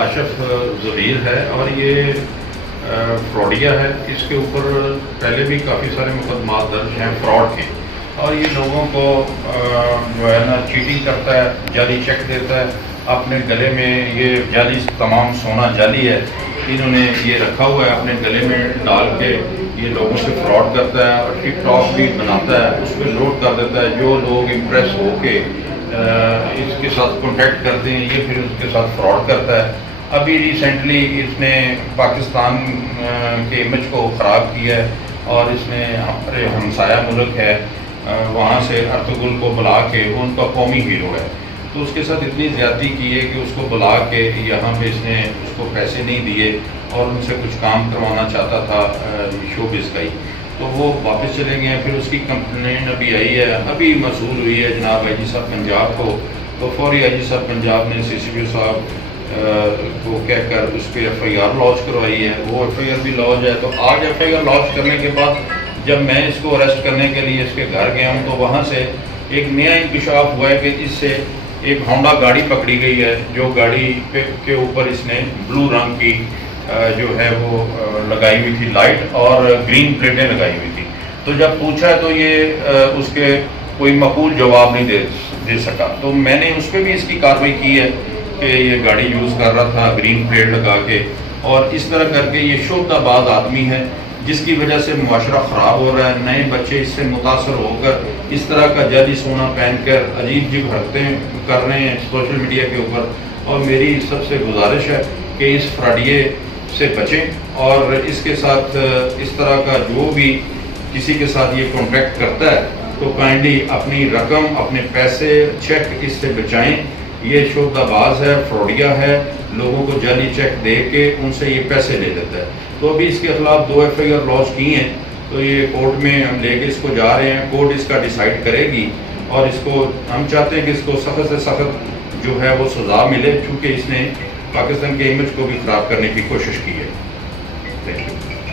کاشف ضبیر ہے اور یہ فراڈیا ہے. اس کے اوپر پہلے بھی کافی سارے مقدمات درج ہیں فراڈ کے, اور یہ لوگوں کو جو ہے نا چیٹنگ کرتا ہے, جعلی چیک دیتا ہے. اپنے گلے میں یہ جعلی تمام سونا جعلی ہے, انہوں نے یہ رکھا ہوا ہے اپنے گلے میں ڈال کے, یہ لوگوں سے فراڈ کرتا ہے اور ٹک ٹاک بھی بناتا ہے, اس پہ لوڈ کر دیتا ہے. جو لوگ امپریس ہو کے اس کے ساتھ کانٹیکٹ کرتے ہیں یہ پھر اس کے ساتھ فراڈ کرتا ہے. ابھی ریسنٹلی اس نے پاکستان کے امیج کو خراب کیا ہے اور اس نے ہمارے ہمسایہ ملک ہے وہاں سے ارطغرل کو بلا کے, وہ ان کا قومی ہیرو ہے, تو اس کے ساتھ اتنی زیادتی کی ہے کہ اس کو بلا کے یہاں پہ اس نے اس کو پیسے نہیں دیے اور ان سے کچھ کام کروانا چاہتا تھا شوبز کا ہی, تو وہ واپس چلے گئے ہیں. پھر اس کی کمپلین ابھی آئی ہے, ابھی موصول ہوئی ہے جناب آئی جی صاحب پنجاب کو, تو فوری آئی جی صاحب پنجاب نے سی سی پی او صاحب کو کہہ کر اس پہ ایف آئی آر لانچ کروائی ہے. وہ ایف آئی آر بھی لانچ ہے. تو آج ایف آئی آر لانچ کرنے کے بعد جب میں اس کو اریسٹ کرنے کے لیے اس کے گھر گیا ہوں تو وہاں سے ایک نیا انکشاف ہوا ہے کہ اس سے ایک ہونڈا گاڑی پکڑی گئی ہے, جو گاڑی کے اوپر اس نے بلو رنگ کی جو ہے وہ لگائی ہوئی تھی لائٹ اور گرین پلیٹیں لگائی ہوئی تھی. تو جب پوچھا تو یہ اس کے کوئی معقول جواب نہیں دے سکا. تو میں نے اس پہ بھی اس کی کارروائی کی ہے کہ یہ گاڑی یوز کر رہا تھا گرین پلیٹ لگا کے, اور اس طرح کر کے یہ شعبہ باز آدمی ہے جس کی وجہ سے معاشرہ خراب ہو رہا ہے. نئے بچے اس سے متاثر ہو کر اس طرح کا جعلی سونا پہن کر عجیب عجیب حرکتیں کر رہے ہیں سوشل میڈیا کے اوپر, اور میری سب سے گزارش ہے کہ اس فراڈیے سے بچیں, اور اس کے ساتھ اس طرح کا جو بھی کسی کے ساتھ یہ کانٹیکٹ کرتا ہے تو کائنڈلی اپنی رقم, اپنے پیسے, چیک اس سے بچائیں. یہ شعبہ باز ہے, فراڈیا ہے, لوگوں کو جعلی چیک دے کے ان سے یہ پیسے لے لیتا ہے. تو ابھی اس کے خلاف 2 ایف آئی آر لانچ کی ہیں, تو یہ کورٹ میں ہم لے کے اس کو جا رہے ہیں. کورٹ اس کا ڈیسائیڈ کرے گی اور اس کو ہم چاہتے ہیں کہ اس کو سخت سے سخت جو ہے وہ سزا ملے, چونکہ اس نے پاکستان کے امیج کو بھی خراب کرنے کی کوشش کی ہے. Thank you.